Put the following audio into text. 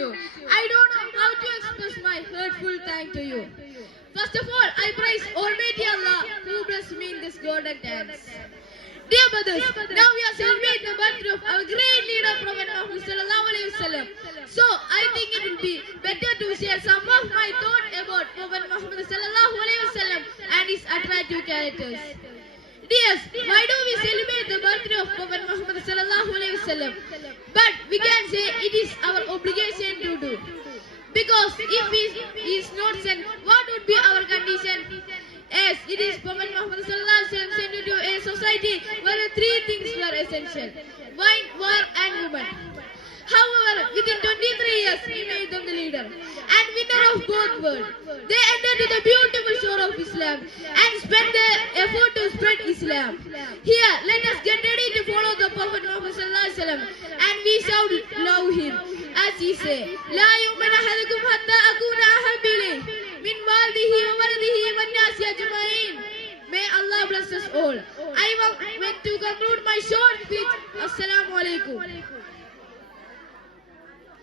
you. I don't know how to express my hurtful thank to you. First of all, I praise Almighty Allah who blessed me in this golden dance. Dear brothers, now we are celebrating the birth of our great leader, Prophet Muhammad Sallallahu Alaihi Wasallam. So, I think it will be better to share some of my thoughts about Prophet Muhammad Sallallahu Alaihi Wasallam and his attractive characters. Dears, why do we say but we can say it is our obligation to do. Because if he is not sent, what would be our condition? As it is Prophet Muhammad sent into a society where three things were essential: wine, war, and women. However, within 23 years, he made them the leader and winner of both worlds. They entered to the beautiful shore of Islam and spent their effort to spread Islam. Here, let us Prophet Muhammad and we shall love him as he said لا أكون من May Allah bless us all. I want to conclude my short speech. Assalamu alaikum.